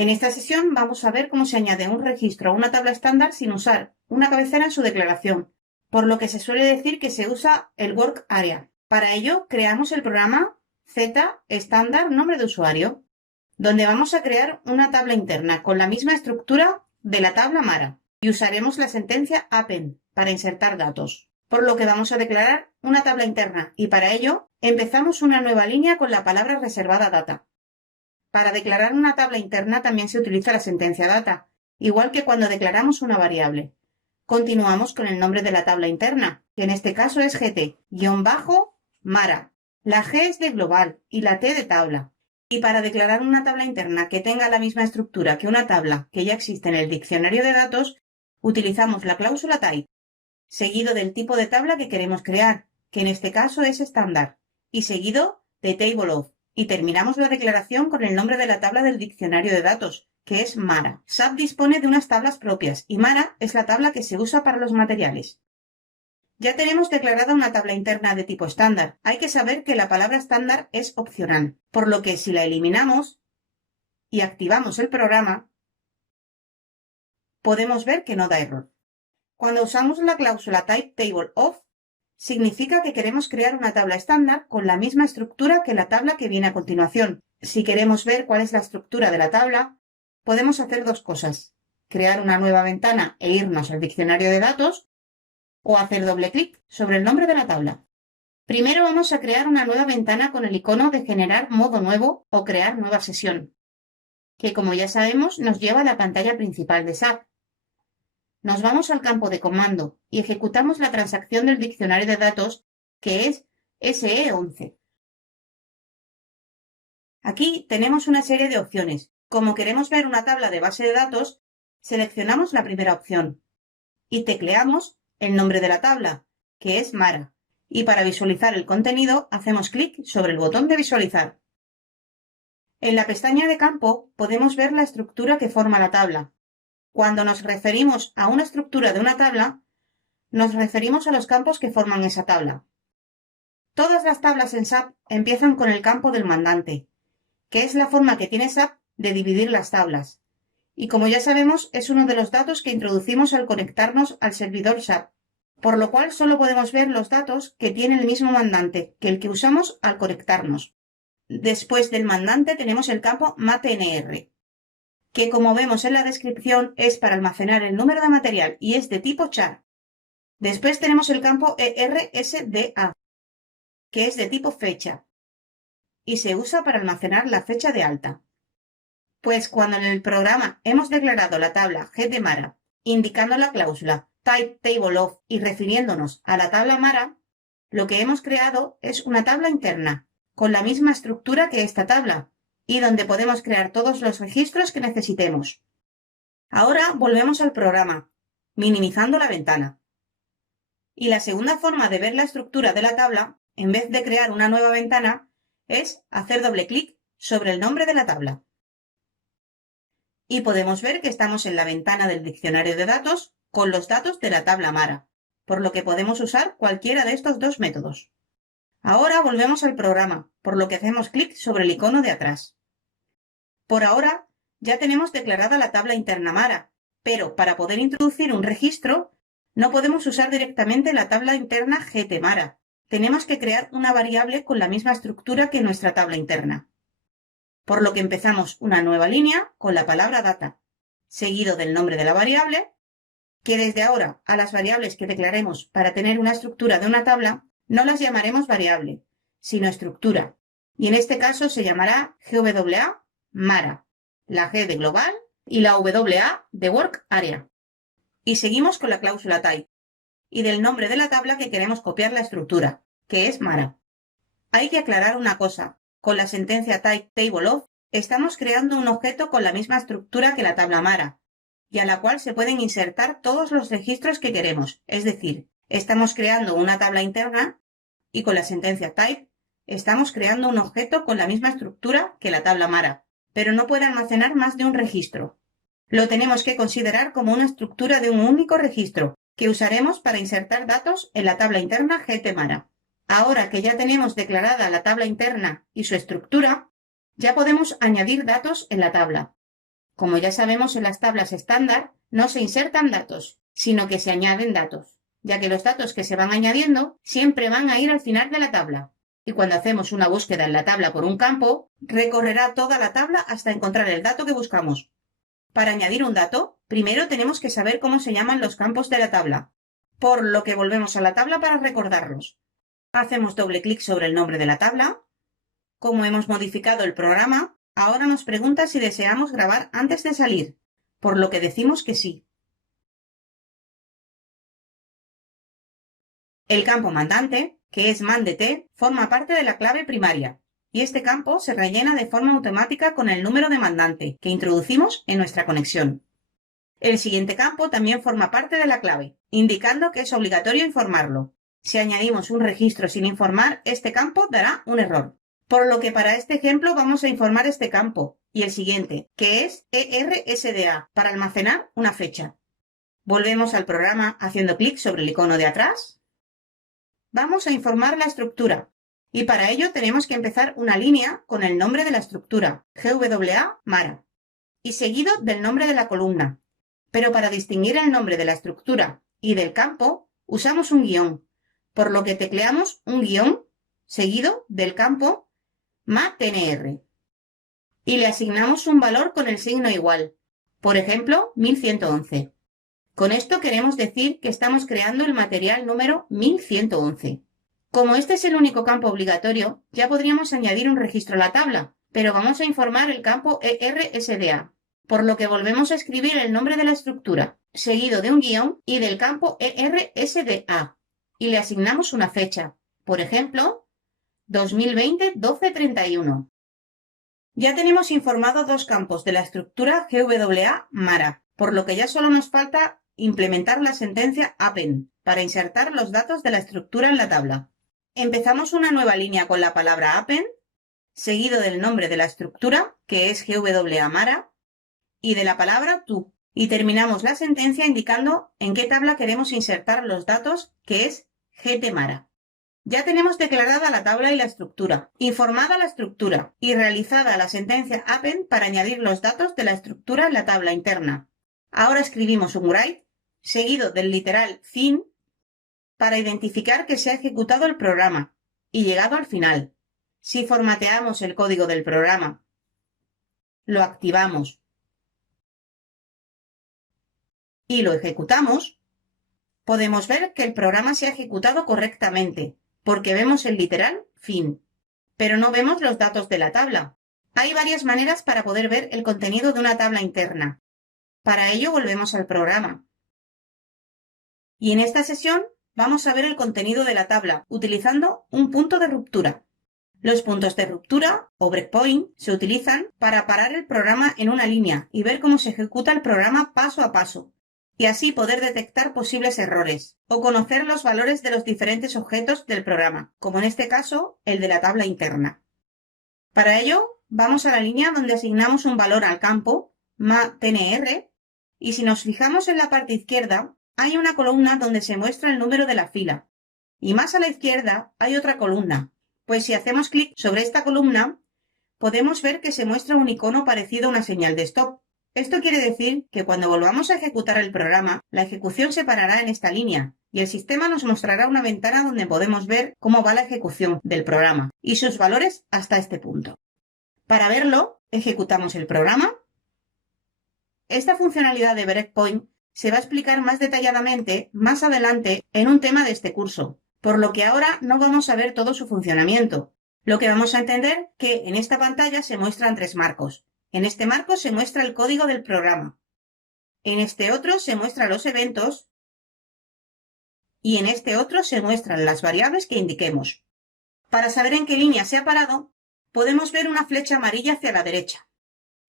En esta sesión vamos a ver cómo se añade un registro a una tabla estándar sin usar una cabecera en su declaración, por lo que se suele decir que se usa el work area. Para ello, creamos el programa Z estándar nombre de usuario, donde vamos a crear una tabla interna con la misma estructura de la tabla Mara y usaremos la sentencia append para insertar datos, por lo que vamos a declarar una tabla interna y para ello empezamos una nueva línea con la palabra reservada data. Para declarar una tabla interna también se utiliza la sentencia data, igual que cuando declaramos una variable. Continuamos con el nombre de la tabla interna, que en este caso es gt-mara. La G es de global y la T de tabla. Y para declarar una tabla interna que tenga la misma estructura que una tabla que ya existe en el diccionario de datos, utilizamos la cláusula type, seguido del tipo de tabla que queremos crear, que en este caso es estándar, y seguido de table of. Y terminamos la declaración con el nombre de la tabla del diccionario de datos, que es Mara. SAP dispone de unas tablas propias y Mara es la tabla que se usa para los materiales. Ya tenemos declarada una tabla interna de tipo estándar. Hay que saber que la palabra estándar es opcional, por lo que si la eliminamos y activamos el programa, podemos ver que no da error. Cuando usamos la cláusula type table of, significa que queremos crear una tabla estándar con la misma estructura que la tabla que viene a continuación. Si queremos ver cuál es la estructura de la tabla, podemos hacer dos cosas: crear una nueva ventana e irnos al diccionario de datos, o hacer doble clic sobre el nombre de la tabla. Primero vamos a crear una nueva ventana con el icono de generar modo nuevo o crear nueva sesión, que como ya sabemos nos lleva a la pantalla principal de SAP. Nos vamos al campo de comando y ejecutamos la transacción del diccionario de datos, que es SE11. Aquí tenemos una serie de opciones. Como queremos ver una tabla de base de datos, seleccionamos la primera opción y tecleamos el nombre de la tabla, que es Mara. Y para visualizar el contenido, hacemos clic sobre el botón de visualizar. En la pestaña de campo podemos ver la estructura que forma la tabla. Cuando nos referimos a una estructura de una tabla, nos referimos a los campos que forman esa tabla. Todas las tablas en SAP empiezan con el campo del mandante, que es la forma que tiene SAP de dividir las tablas. Y como ya sabemos, es uno de los datos que introducimos al conectarnos al servidor SAP, por lo cual solo podemos ver los datos que tiene el mismo mandante que el que usamos al conectarnos. Después del mandante tenemos el campo matnr, que como vemos en la descripción es para almacenar el número de material y es de tipo char. Después tenemos el campo ERSDA, que es de tipo fecha y se usa para almacenar la fecha de alta. Pues cuando en el programa hemos declarado la tabla gt-mara, indicando la cláusula type table of y refiriéndonos a la tabla Mara, lo que hemos creado es una tabla interna con la misma estructura que esta tabla, y donde podemos crear todos los registros que necesitemos. Ahora volvemos al programa, minimizando la ventana. Y la segunda forma de ver la estructura de la tabla, en vez de crear una nueva ventana, es hacer doble clic sobre el nombre de la tabla. Y podemos ver que estamos en la ventana del diccionario de datos con los datos de la tabla Mara, por lo que podemos usar cualquiera de estos dos métodos. Ahora volvemos al programa, por lo que hacemos clic sobre el icono de atrás. Por ahora, ya tenemos declarada la tabla interna Mara, pero para poder introducir un registro, no podemos usar directamente la tabla interna gt-mara. Tenemos que crear una variable con la misma estructura que nuestra tabla interna. Por lo que empezamos una nueva línea con la palabra data, seguido del nombre de la variable, que desde ahora a las variables que declaremos para tener una estructura de una tabla, no las llamaremos variable, sino estructura, y en este caso se llamará GWA Mara, la G de global y la WA de work area. Y seguimos con la cláusula type y del nombre de la tabla que queremos copiar la estructura, que es Mara. Hay que aclarar una cosa: con la sentencia type table of estamos creando un objeto con la misma estructura que la tabla Mara y a la cual se pueden insertar todos los registros que queremos, es decir, estamos creando una tabla interna y con la sentencia type estamos creando un objeto con la misma estructura que la tabla Mara, pero no puede almacenar más de un registro. Lo tenemos que considerar como una estructura de un único registro que usaremos para insertar datos en la tabla interna gt-mara. Ahora que ya tenemos declarada la tabla interna y su estructura, ya podemos añadir datos en la tabla. Como ya sabemos, en las tablas estándar no se insertan datos, sino que se añaden datos, ya que los datos que se van añadiendo siempre van a ir al final de la tabla. Y cuando hacemos una búsqueda en la tabla por un campo, recorrerá toda la tabla hasta encontrar el dato que buscamos. Para añadir un dato, primero tenemos que saber cómo se llaman los campos de la tabla, por lo que volvemos a la tabla para recordarlos. Hacemos doble clic sobre el nombre de la tabla. Como hemos modificado el programa, ahora nos pregunta si deseamos grabar antes de salir, por lo que decimos que sí. El campo mandante, que es mandete, forma parte de la clave primaria, y este campo se rellena de forma automática con el número de mandante que introducimos en nuestra conexión. El siguiente campo también forma parte de la clave, indicando que es obligatorio informarlo. Si añadimos un registro sin informar, este campo dará un error. Por lo que para este ejemplo vamos a informar este campo y el siguiente, que es ERSDA, para almacenar una fecha. Volvemos al programa haciendo clic sobre el icono de atrás. Vamos a informar la estructura y para ello tenemos que empezar una línea con el nombre de la estructura, GWA Mara, y seguido del nombre de la columna. Pero para distinguir el nombre de la estructura y del campo usamos un guión, por lo que tecleamos un guión seguido del campo MATNR y le asignamos un valor con el signo igual, por ejemplo 1111. Con esto queremos decir que estamos creando el material número 1111. Como este es el único campo obligatorio, ya podríamos añadir un registro a la tabla, pero vamos a informar el campo ERSDA, por lo que volvemos a escribir el nombre de la estructura, seguido de un guión y del campo ERSDA, y le asignamos una fecha, por ejemplo, 2020 12/31. Ya tenemos informado dos campos de la estructura GWA Mara, por lo que ya solo nos falta implementar la sentencia append para insertar los datos de la estructura en la tabla. Empezamos una nueva línea con la palabra append, seguido del nombre de la estructura, que es GWA Mara, y de la palabra to, y terminamos la sentencia indicando en qué tabla queremos insertar los datos, que es GTMara. Ya tenemos declarada la tabla y la estructura, informada la estructura y realizada la sentencia append para añadir los datos de la estructura en la tabla interna. Ahora escribimos un write seguido del literal fin para identificar que se ha ejecutado el programa y llegado al final. Si formateamos el código del programa, lo activamos y lo ejecutamos, podemos ver que el programa se ha ejecutado correctamente, porque vemos el literal fin, pero no vemos los datos de la tabla. Hay varias maneras para poder ver el contenido de una tabla interna. Para ello volvemos al programa. Y en esta sesión vamos a ver el contenido de la tabla utilizando un punto de ruptura. Los puntos de ruptura o breakpoint se utilizan para parar el programa en una línea y ver cómo se ejecuta el programa paso a paso, y así poder detectar posibles errores o conocer los valores de los diferentes objetos del programa, como en este caso el de la tabla interna. Para ello, vamos a la línea donde asignamos un valor al campo MATNR y si nos fijamos en la parte izquierda, hay una columna donde se muestra el número de la fila y más a la izquierda hay otra columna, pues si hacemos clic sobre esta columna, podemos ver que se muestra un icono parecido a una señal de stop. Esto quiere decir que cuando volvamos a ejecutar el programa, la ejecución se parará en esta línea y el sistema nos mostrará una ventana donde podemos ver cómo va la ejecución del programa y sus valores hasta este punto. Para verlo, ejecutamos el programa. Esta funcionalidad de breakpoint se va a explicar más detalladamente más adelante en un tema de este curso, por lo que ahora no vamos a ver todo su funcionamiento. Lo que vamos a entender que en esta pantalla se muestran tres marcos. En este marco se muestra el código del programa. En este otro se muestran los eventos y en este otro se muestran las variables que indiquemos. Para saber en qué línea se ha parado, podemos ver una flecha amarilla hacia la derecha.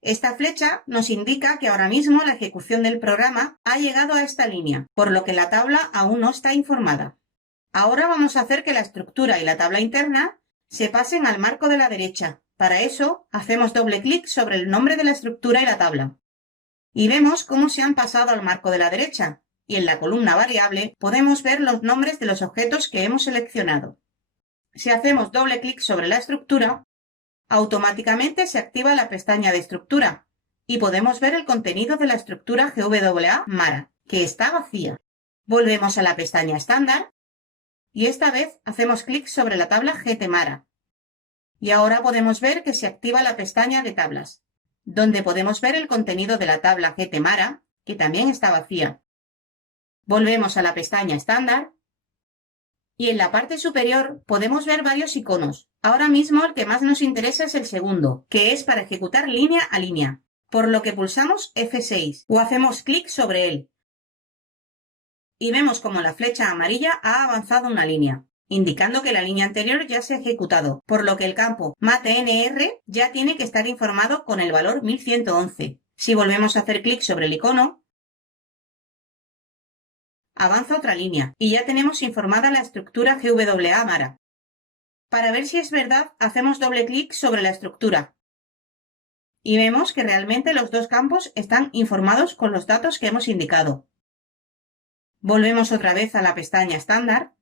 Esta flecha nos indica que ahora mismo la ejecución del programa ha llegado a esta línea, por lo que la tabla aún no está informada. Ahora vamos a hacer que la estructura y la tabla interna se pasen al marco de la derecha. Para eso, hacemos doble clic sobre el nombre de la estructura y la tabla. Y vemos cómo se han pasado al marco de la derecha, y en la columna variable podemos ver los nombres de los objetos que hemos seleccionado. Si hacemos doble clic sobre la estructura, automáticamente se activa la pestaña de estructura, y podemos ver el contenido de la estructura GWA Mara, que está vacía. Volvemos a la pestaña estándar y esta vez hacemos clic sobre la tabla GTMara. Y ahora podemos ver que se activa la pestaña de tablas, donde podemos ver el contenido de la tabla GTMara, que también está vacía. Volvemos a la pestaña estándar y en la parte superior podemos ver varios iconos. Ahora mismo el que más nos interesa es el segundo, que es para ejecutar línea a línea, por lo que pulsamos F6 o hacemos clic sobre él. Y vemos como la flecha amarilla ha avanzado una línea, indicando que la línea anterior ya se ha ejecutado, por lo que el campo MateNR ya tiene que estar informado con el valor 1111. Si volvemos a hacer clic sobre el icono, avanza otra línea y ya tenemos informada la estructura GWA Mara. Para ver si es verdad, hacemos doble clic sobre la estructura y vemos que realmente los dos campos están informados con los datos que hemos indicado. Volvemos otra vez a la pestaña estándar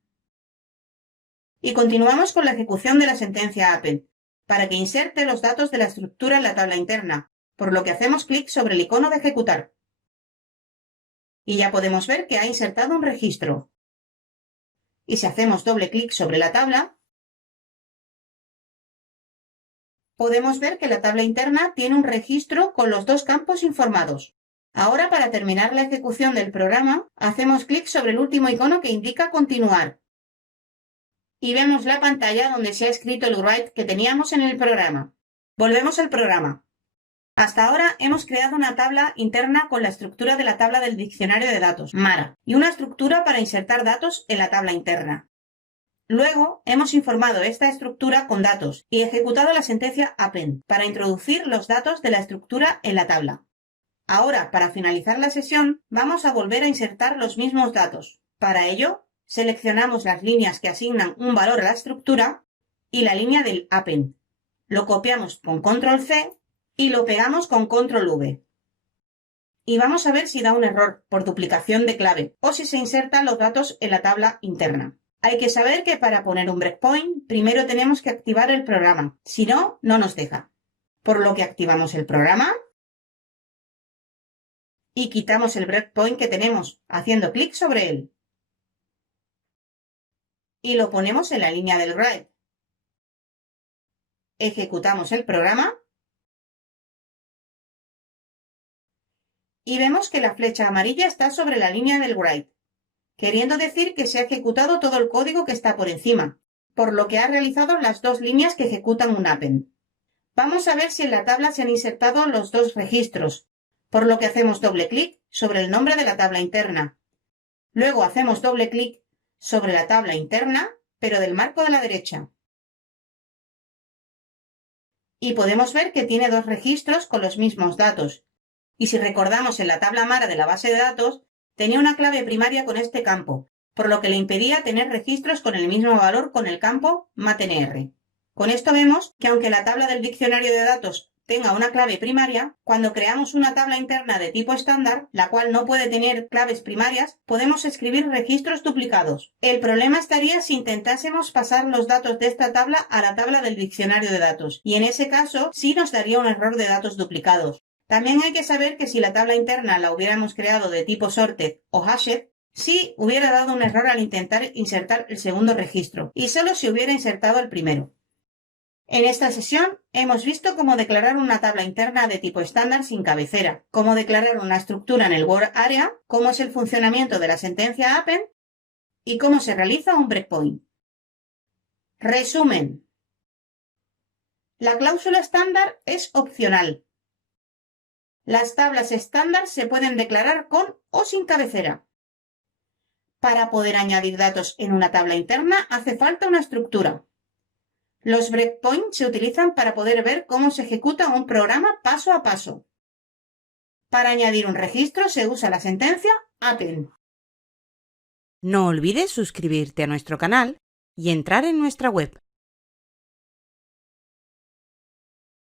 y continuamos con la ejecución de la sentencia append para que inserte los datos de la estructura en la tabla interna, por lo que hacemos clic sobre el icono de ejecutar. Y ya podemos ver que ha insertado un registro. Y si hacemos doble clic sobre la tabla, podemos ver que la tabla interna tiene un registro con los dos campos informados. Ahora, para terminar la ejecución del programa, hacemos clic sobre el último icono que indica continuar. Y vemos la pantalla donde se ha escrito el write que teníamos en el programa. Volvemos al programa. Hasta ahora hemos creado una tabla interna con la estructura de la tabla del diccionario de datos, Mara, y una estructura para insertar datos en la tabla interna. Luego hemos informado esta estructura con datos y ejecutado la sentencia append para introducir los datos de la estructura en la tabla. Ahora, para finalizar la sesión, vamos a volver a insertar los mismos datos. Para ello, seleccionamos las líneas que asignan un valor a la estructura y la línea del append. Lo copiamos con Control-C y lo pegamos con Control-V. Y vamos a ver si da un error por duplicación de clave o si se insertan los datos en la tabla interna. Hay que saber que para poner un breakpoint, primero tenemos que activar el programa, si no, no nos deja. Por lo que activamos el programa y quitamos el breakpoint que tenemos haciendo clic sobre él. Y lo ponemos en la línea del write. Ejecutamos el programa y vemos que la flecha amarilla está sobre la línea del write, queriendo decir que se ha ejecutado todo el código que está por encima, por lo que ha realizado las dos líneas que ejecutan un append. Vamos a ver si en la tabla se han insertado los dos registros, por lo que hacemos doble clic sobre el nombre de la tabla interna. Luego hacemos doble clic sobre la tabla interna, pero del marco de la derecha. Y podemos ver que tiene dos registros con los mismos datos. Y si recordamos en la tabla Mara de la base de datos, tenía una clave primaria con este campo, por lo que le impedía tener registros con el mismo valor con el campo MateNR. Con esto vemos que aunque la tabla del diccionario de datos tenga una clave primaria, cuando creamos una tabla interna de tipo estándar, la cual no puede tener claves primarias, podemos escribir registros duplicados. El problema estaría si intentásemos pasar los datos de esta tabla a la tabla del diccionario de datos, y en ese caso sí nos daría un error de datos duplicados. También hay que saber que si la tabla interna la hubiéramos creado de tipo sorted o hashed, sí hubiera dado un error al intentar insertar el segundo registro, y solo se hubiera insertado el primero. En esta sesión hemos visto cómo declarar una tabla interna de tipo estándar sin cabecera, cómo declarar una estructura en el Word Area, cómo es el funcionamiento de la sentencia append y cómo se realiza un breakpoint. Resumen. La cláusula estándar es opcional. Las tablas estándar se pueden declarar con o sin cabecera. Para poder añadir datos en una tabla interna hace falta una estructura. Los breakpoints se utilizan para poder ver cómo se ejecuta un programa paso a paso. Para añadir un registro se usa la sentencia append. No olvides suscribirte a nuestro canal y entrar en nuestra web